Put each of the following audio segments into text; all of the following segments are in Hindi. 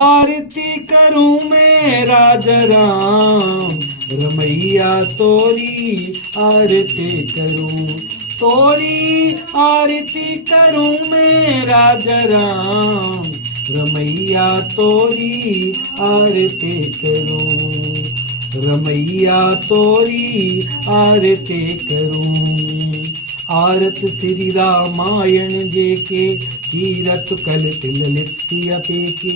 आरती करूं मैं राजा राम, रमैया तोरी आरती करूं, तोरी आरती करूं मैं राजा राम, रमैया तोरी आरती करूं, रमैया तोरी आरती करूं। आरत श्री रामायण जे के, कीरत कल ललित सियपे के,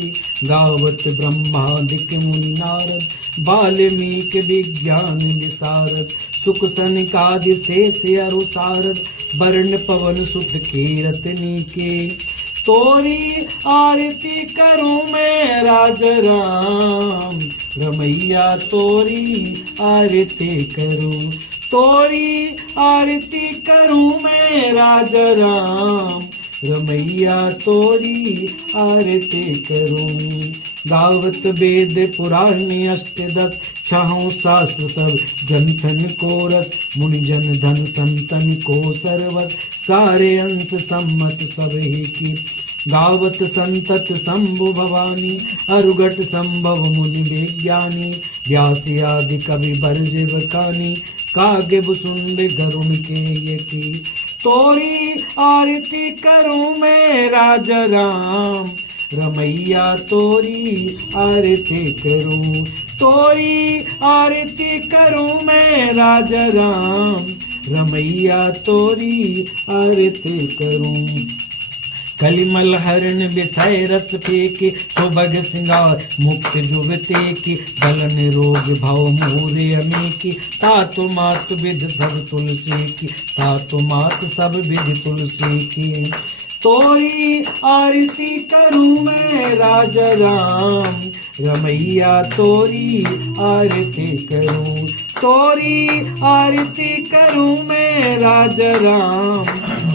गावत ब्रह्मादिक मुनि नारद, वाल्मीकि विज्ञान विशारद, सुख सनकादि शेष अरु सारद, वर्ण पवन सुत कीरतनी के, तोरी आरती करूं मैं राजा राम, रमैया तोरी आरती करूं, तोरी आरती करूं मैं राजा राम, रमैया तोरी आरती करूं। गावत वेद पुराण अष्टदश, छहों शास्त्र सब ग्रंथन को रस, मुनिजन धन संतन को सर्वस, सारे अंश सम्मत सब ही की। गावत संतत शंभु भवानी, अरुगट संभव मुनि विज्ञानी, व्यास आदि कवि बरजिव कानी, कागे सुंद गरुण के ये की। तोरी आरती करूं मैं राजा राम, रमैया तोरी आरती करूं, तोरी आरती करूं मैं राजा राम, रमैया तोरी आरती करूं। कलिमल हरण विषय रस फेंके, सुभग सिंगार मुक्त जुवते की, गलन रोग भव मूरे अमी की, तातु मात विध सब तुलसी की, तातु मात सब विध तुलसी की। तोरी आरती करूं मैं राजा राम, रमैया तोरी आरती करूं, तोरी आरती करूं मैं राजा राम,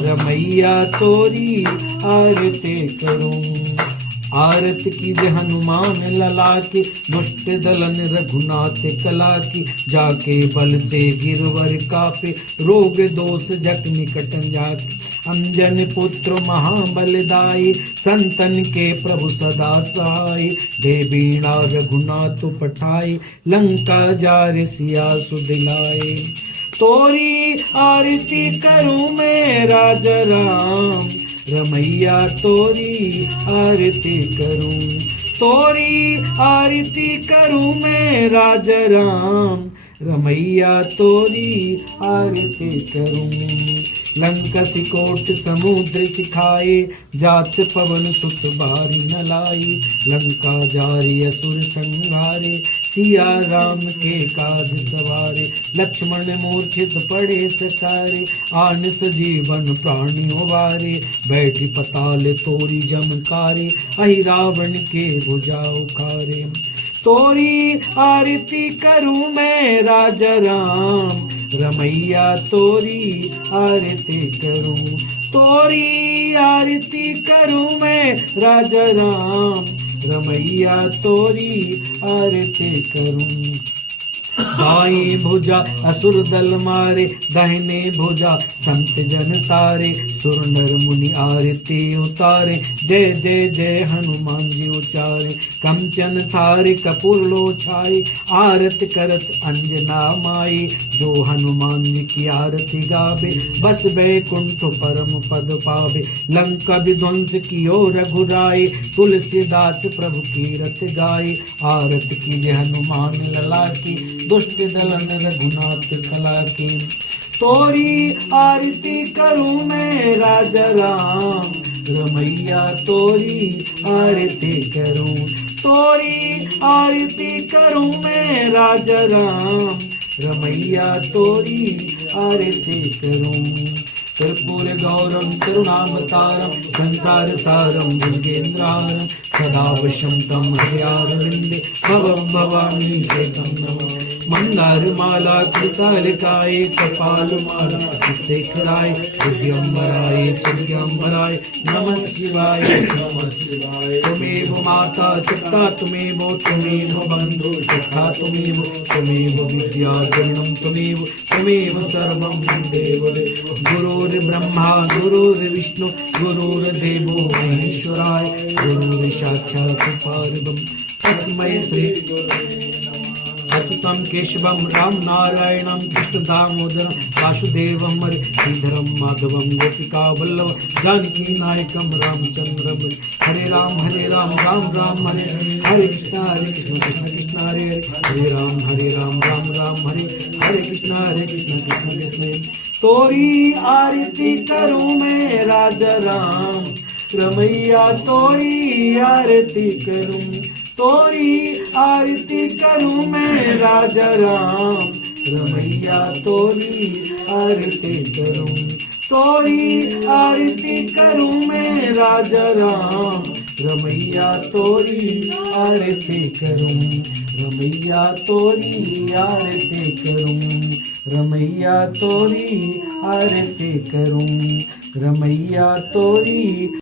रमैया तोरी आरती करूं। आरत की हनुमान लला की, दुष्ट दलन रघुनाथ कला की, जाके बल से गिरवर कापे, रोग दोष जट निकट जाके, अंजन पुत्र महाबलदाई, संतन के प्रभु सदा सहाय, दे बीणा रघुनाथ पठाई, लंका जार सिया सुदिलाए। तोरी आरती करूं मैं राजा राम, रमैया तोरी आरती करूं, तोरी आरती करूं मैं राजा राम, रमैया तोरी आरती करूं। लंका सिकोट समुद्र सिखाए, जात पवन सुत बारी न लाई, लंका जारी असुर संहारे, सिया राम के काज सवारे, लक्ष्मण मूर्छित पड़े सकारे, आन सजीवन प्राणी उबारे, बैठी पताल तोरी जमकारे, अहि रावण के भुजा उखारे। तोरी आरती करूं मैं राजा राम, रमैया तोरी आरती करूं, तोरी आरती करूं मैं राजा राम, रमैया तोरी आरती करूं। बाई भुजा असुर दल मारे, दाहिने भुजा संत जन तारे, सुर नर मुनि आरती उतारे, जय जय जय हनुमान जी उचारे। कंचन थारे कपूर लो छाए, आरत करत अंजना माई, जो हनुमान जी की आरती गावे, बस बैकुंठ परम पद पावे। लंका विध्वंस कियो रघुराई, तुलसीदास प्रभु कीरत गाई, आरत की जय हनुमान लला की, दुष्ट दलन रघुनाथ कला की। तोरी आरती करूं मैं राजा राम, रमैया तोरी आरती करूं, तोरी आरती करूं मैं राजा राम, रमैया तोरी आरती करूं। कर्पूर गौरम करुणावतारम, संसार सारम भुजगेन्द्रारम, सदा वशं तम हृदयारविंदे, भवं भवानी चेतं नमः। मंदार माला कृतालिकाय, कपाल माला शेखराय, दिव्यंबराय चिद्यंबराय, नमः शिवाय नमः शिवाय। तुमेव माता चित्ता, तुमेव बंधु सखा, तुमेव विद्या जनम, तुमेव सर्वं देव। गुरुर्ब्रह्मा गुरुर्विष्णु गुरुर्देवो महेश्वराय, गुरुर्साक्षात् साक्षात्पारगं तस्मै श्री अच्युतं केशवं राम नारायणं कृष्ण दामोदरं वासुदेवं हरे श्रीधरं माधवं गोपिका वल्लभ जानकी नायकं रामचंद्रं हरे राम राम राम हरे हरे कृष्ण कृष्ण कृष्ण हरे हरे राम राम हरे हरे कृष्ण कृष्ण कृष्ण तोरी आरती करूं मैं राजा राम रमैया तोरी आरती करूं तोरी आरती करूं मैं राजा राम रमैया तोरी आरती करूं तोरी आरती करूं मैं राजा राम रमैया तोरी आरती करूं रमैया तोरी आरती करूं रमैया तोरी आरती करूं रमैया तोरी